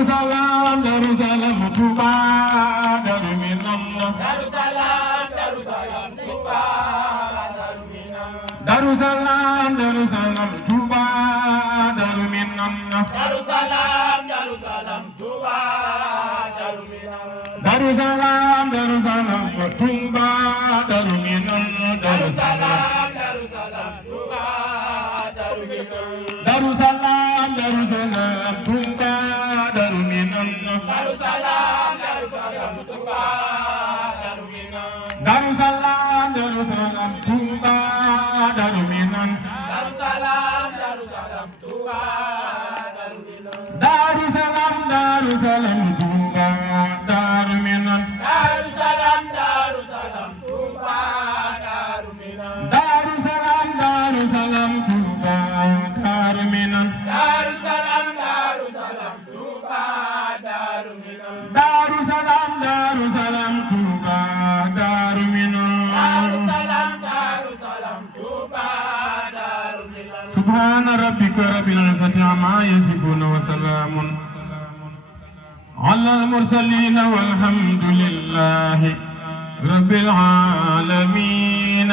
Darussalam Darussalam Touba Darou Minam Darussalam Darussalam Touba Darou Minam Darussalam Darussalam Touba Darou Minam Darussalam Darussalam Touba Darou Minam Darussalam Darussalam Touba Darou Minam Darussalam Darussalam Touba Darou Minam Darussalam Darussalam Touba Darou Minam Darussalam Darussalam Touba Darou Minam Darussalam Darussalam Touba Darou Minam Darussalam Darussalam Touba Darou Minam Darussalam Darussalam Touba Darou Minam Darussalam Darussalam Touba Darou Minam Darussalam Darussalam Touba Darou Minam Darussalam Darussalam Touba Darou Minam Darussalam Darussalam Touba Darou Minam Darussalam Darussalam Touba Darou Minam Subhana rabbika rabbil izzati amma yasifun wa salamun ala al-mursalin walhamdulillahi rabbil alamin